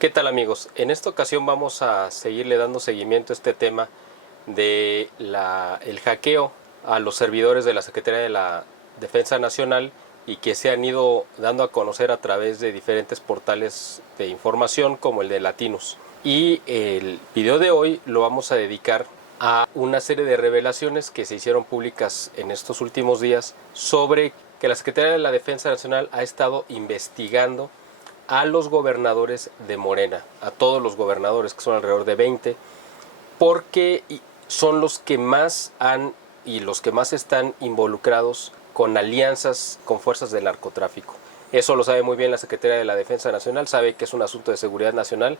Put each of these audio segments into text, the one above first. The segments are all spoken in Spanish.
¿Qué tal, amigos? En esta ocasión vamos a seguirle dando seguimiento a este tema de el hackeo a los servidores de la Secretaría de la Defensa Nacional y que se han ido dando a conocer a través de diferentes portales de información como el de Latinos. Y el video de hoy lo vamos a dedicar a una serie de revelaciones que se hicieron públicas en estos últimos días sobre que la Secretaría de la Defensa Nacional ha estado investigando a los gobernadores de Morena, a todos los gobernadores, que son alrededor de 20, porque son los que más han y los que más están involucrados con alianzas con fuerzas del narcotráfico. Eso lo sabe muy bien la Secretaría de la Defensa Nacional, sabe que es un asunto de seguridad nacional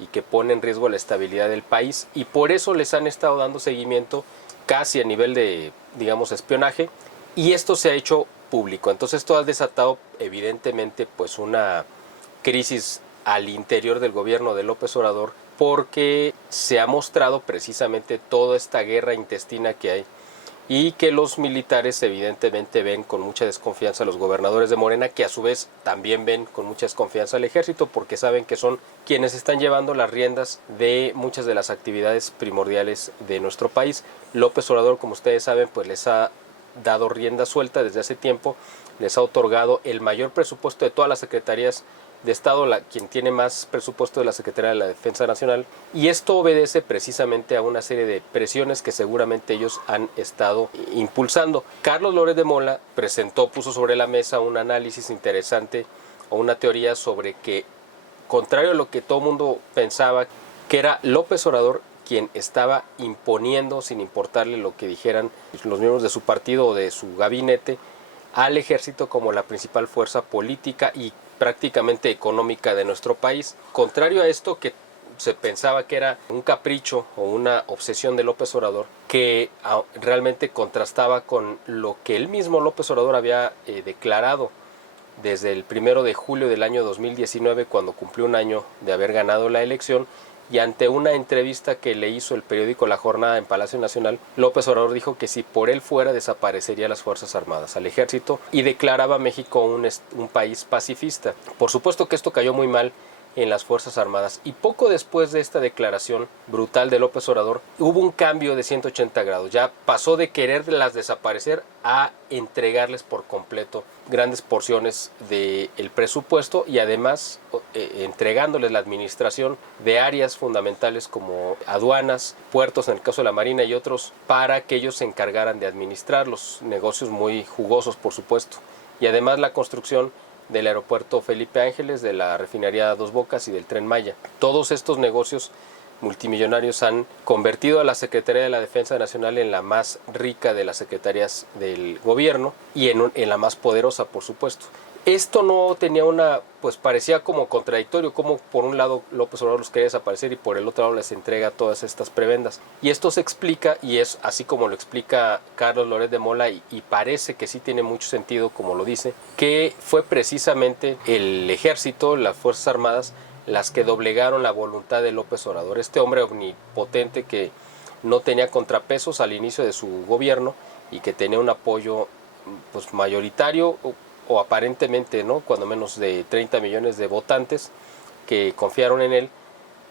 y que pone en riesgo la estabilidad del país, y por eso les han estado dando seguimiento casi a nivel de, digamos, espionaje, y esto se ha hecho público. Entonces esto ha desatado evidentemente pues una crisis al interior del gobierno de López Obrador, porque se ha mostrado precisamente toda esta guerra intestina que hay y que los militares evidentemente ven con mucha desconfianza a los gobernadores de Morena, que a su vez también ven con mucha desconfianza al ejército, porque saben que son quienes están llevando las riendas de muchas de las actividades primordiales de nuestro país. López Obrador, como ustedes saben, pues les ha dado rienda suelta desde hace tiempo, les ha otorgado el mayor presupuesto de todas las secretarías de Estado, quien tiene más presupuesto de la Secretaría de la Defensa Nacional, y esto obedece precisamente a una serie de presiones que seguramente ellos han estado impulsando. Carlos Loret de Mola puso sobre la mesa un análisis interesante o una teoría sobre que, contrario a lo que todo el mundo pensaba, que era López Obrador quien estaba imponiendo, sin importarle lo que dijeran los miembros de su partido o de su gabinete, al ejército como la principal fuerza política y prácticamente económica de nuestro país. Contrario a esto, que se pensaba que era un capricho o una obsesión de López Obrador, que realmente contrastaba con lo que él mismo López Obrador había declarado desde el 1 de julio del año 2019, cuando cumplió un año de haber ganado la elección. Y ante una entrevista que le hizo el periódico La Jornada en Palacio Nacional, López Obrador dijo que si por él fuera, desaparecería las Fuerzas Armadas, al ejército, y declaraba a México un país pacifista. Por supuesto que esto cayó muy mal en las Fuerzas Armadas, y poco después de esta declaración brutal de López Obrador hubo un cambio de 180 grados. Ya pasó de quererlas desaparecer a entregarles por completo grandes porciones del presupuesto, y además entregándoles la administración de áreas fundamentales como aduanas, puertos en el caso de la Marina y otros, para que ellos se encargaran de administrar los negocios muy jugosos, por supuesto, y además la construcción del aeropuerto Felipe Ángeles, de la refinería Dos Bocas y del Tren Maya. Todos estos negocios multimillonarios han convertido a la Secretaría de la Defensa Nacional en la más rica de las secretarías del gobierno y en la más poderosa, por supuesto. Esto no tenía pues parecía como contradictorio, como por un lado López Obrador los quería desaparecer y por el otro lado les entrega todas estas prebendas. Y esto se explica, y es así como lo explica Carlos Loret de Mola, y parece que sí tiene mucho sentido como lo dice, que fue precisamente el ejército, las Fuerzas Armadas, las que doblegaron la voluntad de López Obrador, este hombre omnipotente que no tenía contrapesos al inicio de su gobierno y que tenía un apoyo pues mayoritario o aparentemente, ¿no?, cuando menos de 30 millones de votantes que confiaron en él,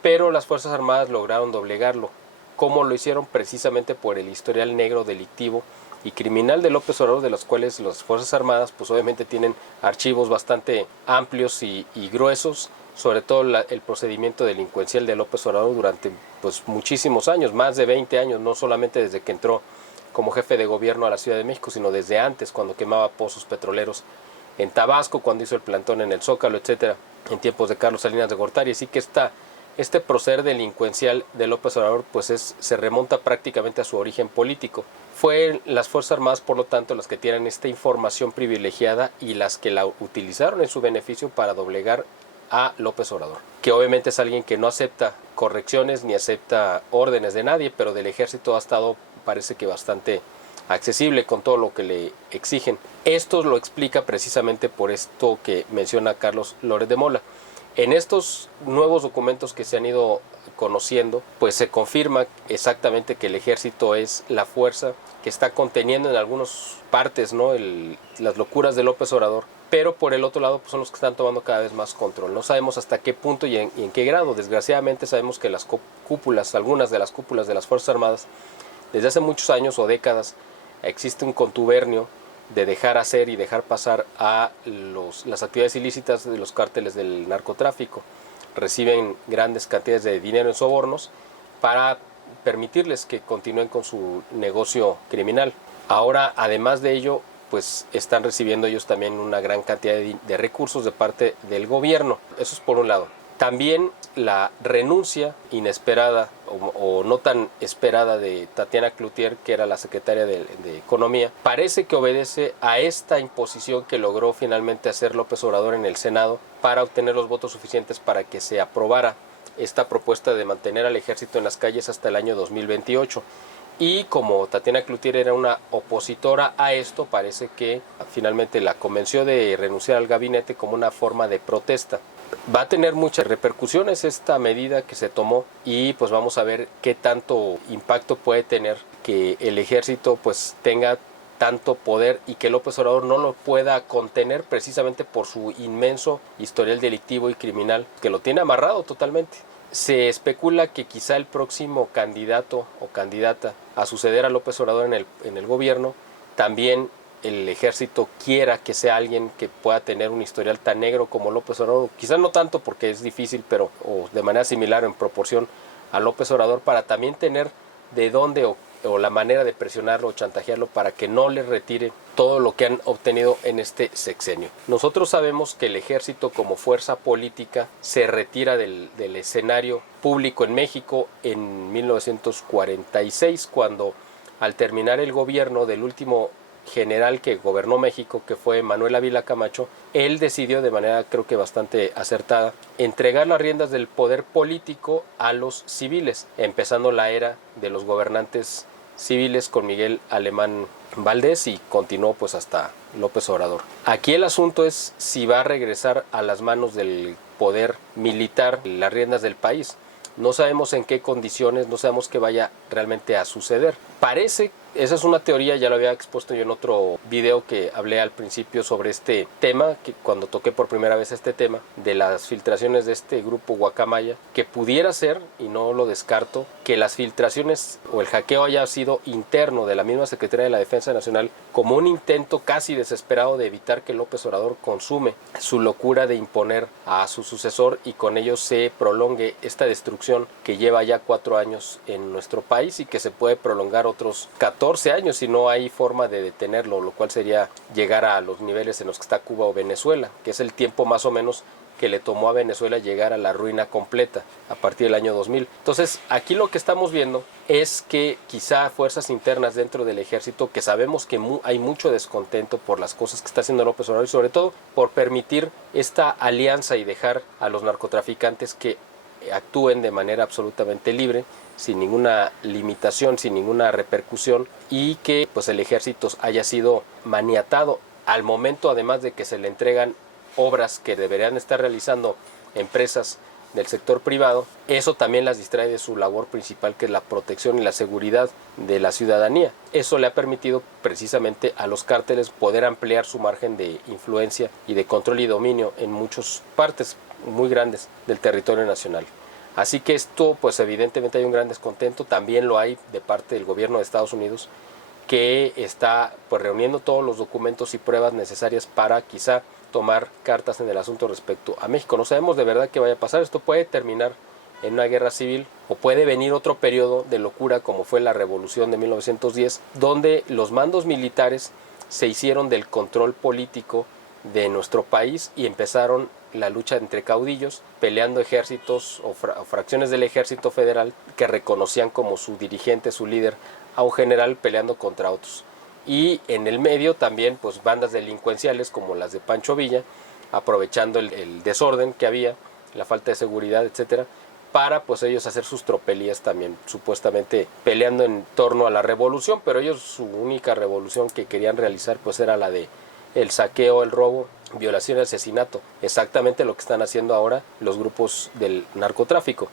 pero las Fuerzas Armadas lograron doblegarlo. ¿Cómo lo hicieron? Precisamente por el historial negro, delictivo y criminal de López Obrador, de los cuales las Fuerzas Armadas pues obviamente tienen archivos bastante amplios y gruesos, sobre todo el procedimiento delincuencial de López Obrador durante pues muchísimos años, más de 20 años, no solamente desde que entró como jefe de gobierno a la Ciudad de México, sino desde antes, cuando quemaba pozos petroleros en Tabasco, cuando hizo el plantón en el Zócalo, etcétera, en tiempos de Carlos Salinas de Gortari. Así que este proceder delincuencial de López Obrador pues se remonta prácticamente a su origen político. Fue las Fuerzas Armadas, por lo tanto, las que tienen esta información privilegiada y las que la utilizaron en su beneficio para doblegar a López Obrador, que obviamente es alguien que no acepta correcciones ni acepta órdenes de nadie, pero del ejército ha estado, parece que bastante accesible con todo lo que le exigen. Esto lo explica precisamente por esto que menciona Carlos Loret de Mola. En estos nuevos documentos que se han ido conociendo, pues se confirma exactamente que el ejército es la fuerza que está conteniendo en algunas partes, ¿no?, las locuras de López Obrador, pero por el otro lado pues son los que están tomando cada vez más control. No sabemos hasta qué punto y en qué grado. Desgraciadamente sabemos que las cúpulas, algunas de las cúpulas de las Fuerzas Armadas, desde hace muchos años o décadas existe un contubernio de dejar hacer y dejar pasar a las actividades ilícitas de los cárteles del narcotráfico. Reciben grandes cantidades de dinero en sobornos para permitirles que continúen con su negocio criminal. Ahora, además de ello, pues están recibiendo ellos también una gran cantidad de recursos de parte del gobierno. Eso es por un lado. También la renuncia inesperada o no tan esperada de Tatiana Cloutier, que era la secretaria de Economía, parece que obedece a esta imposición que logró finalmente hacer López Obrador en el Senado para obtener los votos suficientes para que se aprobara esta propuesta de mantener al ejército en las calles hasta el año 2028. Y como Tatiana Cloutier era una opositora a esto, parece que finalmente la convenció de renunciar al gabinete como una forma de protesta. Va a tener muchas repercusiones esta medida que se tomó y pues vamos a ver qué tanto impacto puede tener que el ejército pues tenga tanto poder y que López Obrador no lo pueda contener precisamente por su inmenso historial delictivo y criminal que lo tiene amarrado totalmente. Se especula que quizá el próximo candidato o candidata a suceder a López Obrador en el gobierno también el ejército quiera que sea alguien que pueda tener un historial tan negro como López Obrador, quizás no tanto porque es difícil, pero o de manera similar en proporción a López Obrador, para también tener de dónde o la manera de presionarlo o chantajearlo para que no le retire todo lo que han obtenido en este sexenio. Nosotros sabemos que el ejército como fuerza política se retira del escenario público en México en 1946, cuando al terminar el gobierno del último general que gobernó México, que fue Manuel Ávila Camacho, él decidió de manera creo que bastante acertada entregar las riendas del poder político a los civiles, empezando la era de los gobernantes civiles con Miguel Alemán Valdés y continuó pues hasta López Obrador. Aquí el asunto es si va a regresar a las manos del poder militar las riendas del país. No sabemos en qué condiciones, no sabemos qué vaya realmente a suceder. Parece, esa es una teoría, ya lo había expuesto yo en otro video que hablé al principio sobre este tema, que cuando toqué por primera vez este tema, de las filtraciones de este grupo Guacamaya, que pudiera ser, y no lo descarto, que las filtraciones o el hackeo haya sido interno de la misma Secretaría de la Defensa Nacional como un intento casi desesperado de evitar que López Obrador consume su locura de imponer a su sucesor y con ello se prolongue esta destrucción que lleva ya 4 años en nuestro país y que se puede prolongar otros 14 años si no hay forma de detenerlo, lo cual sería llegar a los niveles en los que está Cuba o Venezuela, que es el tiempo más o menos que le tomó a Venezuela llegar a la ruina completa a partir del año 2000. Entonces, aquí lo que estamos viendo es que quizá fuerzas internas dentro del ejército, que sabemos que hay mucho descontento por las cosas que está haciendo López Obrador y sobre todo por permitir esta alianza y dejar a los narcotraficantes que actúen de manera absolutamente libre, sin ninguna limitación, sin ninguna repercusión, y que pues el ejército haya sido maniatado al momento, además de que se le entregan obras que deberían estar realizando empresas del sector privado. Eso también las distrae de su labor principal, que es la protección y la seguridad de la ciudadanía. Eso le ha permitido precisamente a los cárteles poder ampliar su margen de influencia y de control y dominio en muchas partes muy grandes del territorio nacional. Así que esto, pues evidentemente hay un gran descontento, también lo hay de parte del gobierno de Estados Unidos, que está pues reuniendo todos los documentos y pruebas necesarias para quizá tomar cartas en el asunto respecto a México. No sabemos de verdad qué vaya a pasar. Esto puede terminar en una guerra civil o puede venir otro periodo de locura como fue la Revolución de 1910, donde los mandos militares se hicieron del control político de nuestro país y empezaron la lucha entre caudillos, peleando ejércitos o fracciones del ejército federal que reconocían como su dirigente, su líder, a un general peleando contra otros. Y en el medio también pues bandas delincuenciales como las de Pancho Villa, aprovechando el desorden que había, la falta de seguridad, etcétera, para pues ellos hacer sus tropelías también, supuestamente peleando en torno a la revolución, pero ellos su única revolución que querían realizar pues era la de el saqueo, el robo, violación y asesinato, exactamente lo que están haciendo ahora los grupos del narcotráfico.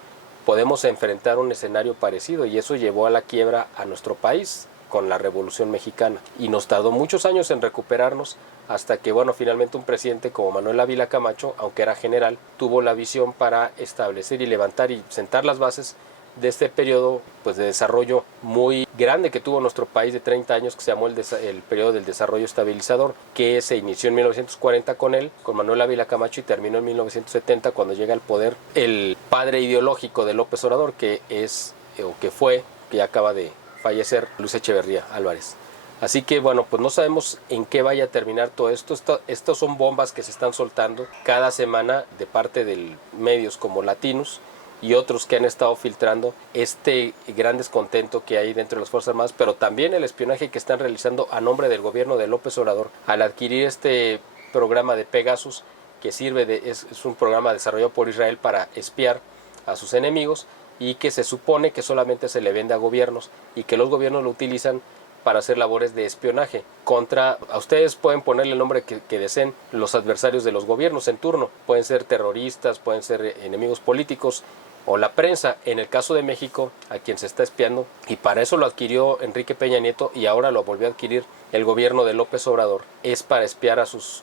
podemos enfrentar un escenario parecido, y eso llevó a la quiebra a nuestro país con la Revolución Mexicana, y nos tardó muchos años en recuperarnos hasta que, bueno, finalmente un presidente como Manuel Ávila Camacho, aunque era general, tuvo la visión para establecer y levantar y sentar las bases de este periodo, pues, de desarrollo muy grande que tuvo nuestro país de 30 años, que se llamó el periodo del desarrollo estabilizador, que se inició en 1940 con él, con Manuel Ávila Camacho, y terminó en 1970 cuando llega al poder el padre ideológico de López Obrador, que es, o que fue, que acaba de fallecer, Luis Echeverría Álvarez. Así que, bueno, pues no sabemos en qué vaya a terminar todo esto. Estos son bombas que se están soltando cada semana de parte de medios como Latinos y otros que han estado filtrando este gran descontento que hay dentro de las Fuerzas Armadas, pero también el espionaje que están realizando a nombre del gobierno de López Obrador al adquirir este programa de Pegasus, que es un programa desarrollado por Israel para espiar a sus enemigos, y que se supone que solamente se le vende a gobiernos y que los gobiernos lo utilizan para hacer labores de espionaje a ustedes pueden ponerle el nombre que deseen, los adversarios de los gobiernos en turno. Pueden ser terroristas, pueden ser enemigos políticos o la prensa. En el caso de México, a quien se está espiando, y para eso lo adquirió Enrique Peña Nieto y ahora lo volvió a adquirir el gobierno de López Obrador, es para espiar a sus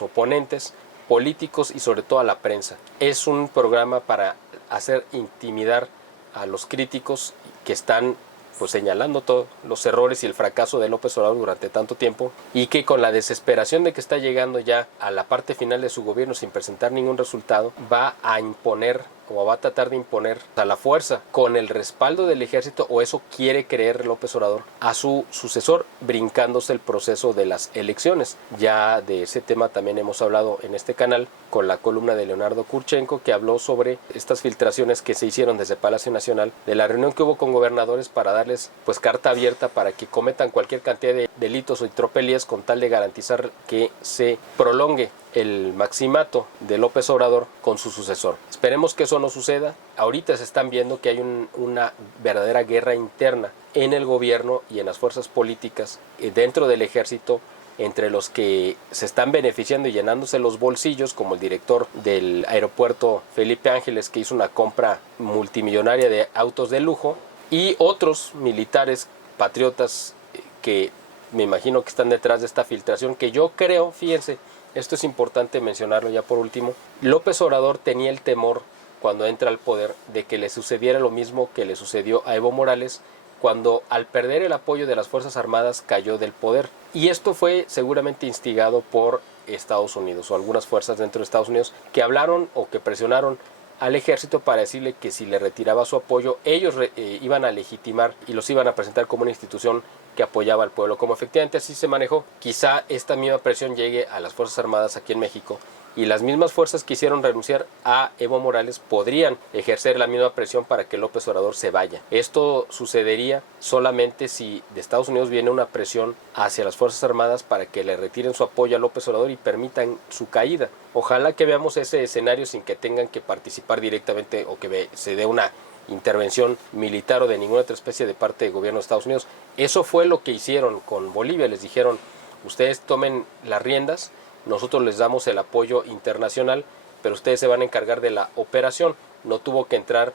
oponentes políticos y sobre todo a la prensa. Es un programa para hacer intimidar a los críticos que están, pues, señalando todos los errores y el fracaso de López Obrador durante tanto tiempo, y que con la desesperación de que está llegando ya a la parte final de su gobierno sin presentar ningún resultado, va a imponer o va a tratar de imponer a la fuerza, con el respaldo del ejército, o eso quiere creer López Obrador, a su sucesor, brincándose el proceso de las elecciones. Ya de ese tema también hemos hablado en este canal con la columna de Leonardo Kurchenko, que habló sobre estas filtraciones que se hicieron desde Palacio Nacional, de la reunión que hubo con gobernadores para darles, pues, carta abierta para que cometan cualquier cantidad de delitos o tropelías con tal de garantizar que se prolongue el maximato de López Obrador con su sucesor. Esperemos que eso no suceda. Ahorita se están viendo que hay una verdadera guerra interna en el gobierno y en las fuerzas políticas, dentro del ejército, entre los que se están beneficiando y llenándose los bolsillos, como el director del aeropuerto Felipe Ángeles, que hizo una compra multimillonaria de autos de lujo, y otros militares patriotas que me imagino que están detrás de esta filtración, que yo creo, fíjense, esto es importante mencionarlo ya por último, López Obrador tenía el temor, cuando entra al poder, de que le sucediera lo mismo que le sucedió a Evo Morales, cuando, al perder el apoyo de las Fuerzas Armadas, cayó del poder. Y esto fue seguramente instigado por Estados Unidos o algunas fuerzas dentro de Estados Unidos, que hablaron o que presionaron al ejército para decirle que si le retiraba su apoyo, ellos iban a legitimar y los iban a presentar como una institución que apoyaba al pueblo. Como efectivamente así se manejó, quizá esta misma presión llegue a las Fuerzas Armadas aquí en México, y las mismas fuerzas que hicieron renunciar a Evo Morales podrían ejercer la misma presión para que López Obrador se vaya. Esto sucedería solamente si de Estados Unidos viene una presión hacia las Fuerzas Armadas para que le retiren su apoyo a López Obrador y permitan su caída. Ojalá que veamos ese escenario sin que tengan que participar directamente o que se dé una intervención militar o de ninguna otra especie de parte del gobierno de Estados Unidos. Eso fue lo que hicieron con Bolivia. Les dijeron, ustedes tomen las riendas, nosotros les damos el apoyo internacional, pero ustedes se van a encargar de la operación. No tuvo que entrar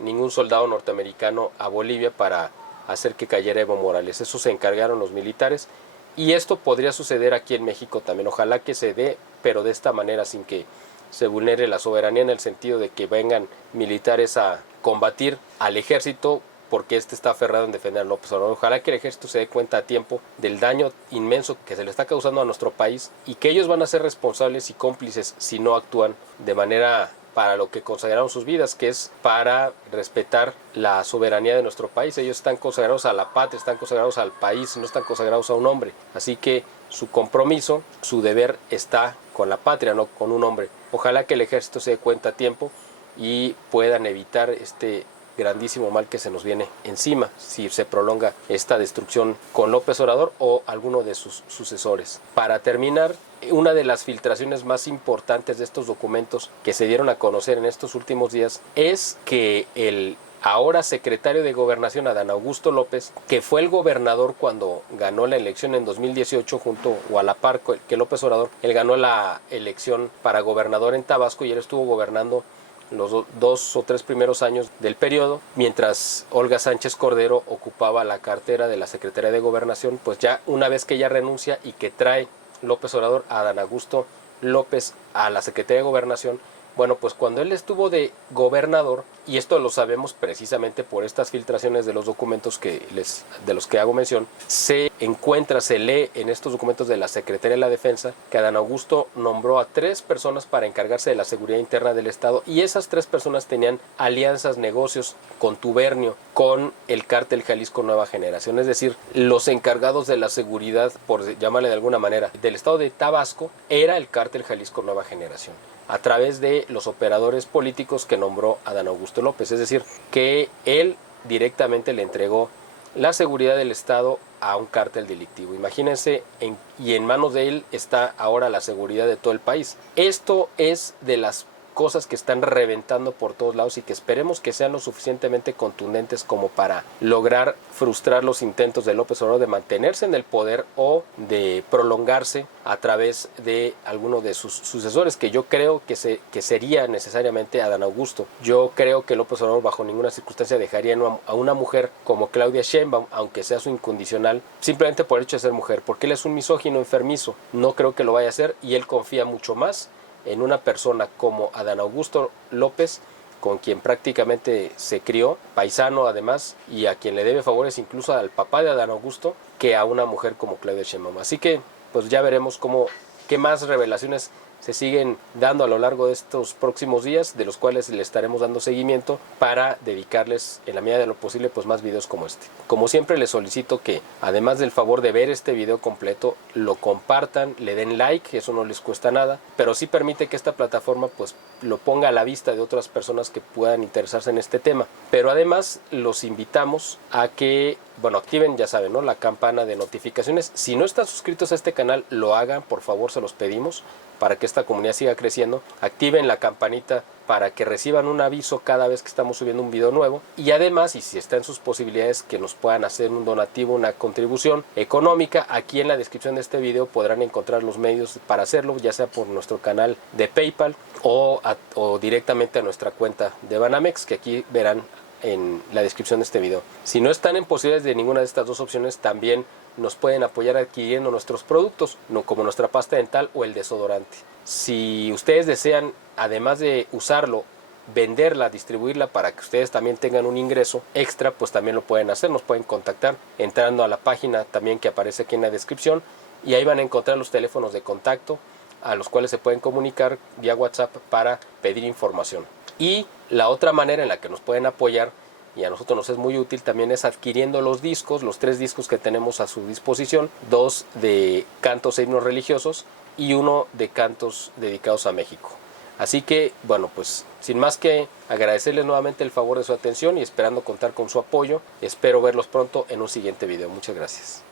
ningún soldado norteamericano a Bolivia para hacer que cayera Evo Morales. Eso se encargaron los militares, y esto podría suceder aquí en México también. Ojalá que se dé, pero de esta manera, sin que se vulnere la soberanía, en el sentido de que vengan militares a combatir al ejército porque este está aferrado en defender a López Obrador. Ojalá que el ejército se dé cuenta a tiempo del daño inmenso que se le está causando a nuestro país, y que ellos van a ser responsables y cómplices si no actúan de manera para lo que consagraron sus vidas, que es para respetar la soberanía de nuestro país. Ellos están consagrados a la patria, están consagrados al país, no están consagrados a un hombre. Así que su compromiso, su deber está con la patria, no con un hombre. Ojalá que el ejército se dé cuenta a tiempo y puedan evitar este grandísimo mal que se nos viene encima si se prolonga esta destrucción con López Obrador o alguno de sus sucesores. Para terminar, una de las filtraciones más importantes de estos documentos que se dieron a conocer en estos últimos días es que el ahora secretario de Gobernación, Adán Augusto López, que fue el gobernador cuando ganó la elección en 2018 junto o a la par que López Obrador, él ganó la elección para gobernador en Tabasco y él estuvo gobernando los 2 o 3 primeros años del periodo, mientras Olga Sánchez Cordero ocupaba la cartera de la Secretaría de Gobernación. Pues ya una vez que ella renuncia y que trae López Obrador a Adán Augusto López a la Secretaría de Gobernación, bueno, pues cuando él estuvo de gobernador, y esto lo sabemos precisamente por estas filtraciones de los documentos de los que hago mención, se lee en estos documentos de la Secretaría de la Defensa que Adán Augusto nombró a 3 personas para encargarse de la seguridad interna del Estado, y esas 3 personas tenían alianzas, negocios, contubernio con el cártel Jalisco Nueva Generación. Es decir, los encargados de la seguridad, por llamarle de alguna manera, del Estado de Tabasco, era el cártel Jalisco Nueva Generación, a través de los operadores políticos que nombró Adán Augusto López. Es decir, que él directamente le entregó la seguridad del Estado a un cártel delictivo. Imagínense, y en manos de él está ahora la seguridad de todo el país. Esto es de las cosas que están reventando por todos lados y que esperemos que sean lo suficientemente contundentes como para lograr frustrar los intentos de López Obrador de mantenerse en el poder o de prolongarse a través de alguno de sus sucesores, que yo creo que sería necesariamente Adán Augusto. Yo creo que López Obrador bajo ninguna circunstancia dejaría a una mujer como Claudia Sheinbaum, aunque sea su incondicional, simplemente por el hecho de ser mujer, porque él es un misógino enfermizo. No creo que lo vaya a hacer, y él confía mucho más en una persona como Adán Augusto López, con quien prácticamente se crió, paisano además, y a quien le debe favores incluso al papá de Adán Augusto, que a una mujer como Claudia Sheinbaum. Así que pues ya veremos qué más revelaciones se siguen dando a lo largo de estos próximos días, de los cuales le estaremos dando seguimiento para dedicarles en la medida de lo posible pues más videos como este. Como siempre, les solicito que además del favor de ver este video completo, lo compartan, le den like, eso no les cuesta nada, pero sí permite que esta plataforma pues lo ponga a la vista de otras personas que puedan interesarse en este tema. Pero además los invitamos a que activen, ya saben, ¿no?, la campana de notificaciones. Si no están suscritos a este canal, lo hagan, por favor, se los pedimos, para que esta comunidad siga creciendo. Activen la campanita para que reciban un aviso cada vez que estamos subiendo un video nuevo, y además, y si está en sus posibilidades, que nos puedan hacer un donativo, una contribución económica. Aquí en la descripción de este video podrán encontrar los medios para hacerlo, ya sea por nuestro canal de PayPal o directamente a nuestra cuenta de Banamex, que aquí verán en la descripción de este video. Si no están en posibilidades de ninguna de estas dos opciones, también nos pueden apoyar adquiriendo nuestros productos, como nuestra pasta dental o el desodorante. Si ustedes desean, además de usarlo, venderla, distribuirla para que ustedes también tengan un ingreso extra, pues también lo pueden hacer. Nos pueden contactar entrando a la página también que aparece aquí en la descripción, y ahí van a encontrar los teléfonos de contacto a los cuales se pueden comunicar vía WhatsApp para pedir información. Y la otra manera en la que nos pueden apoyar, y a nosotros nos es muy útil, también es adquiriendo los discos, los 3 discos que tenemos a su disposición, 2 de cantos e himnos religiosos y 1 de cantos dedicados a México. Así que, pues sin más que agradecerles nuevamente el favor de su atención y esperando contar con su apoyo, espero verlos pronto en un siguiente video. Muchas gracias.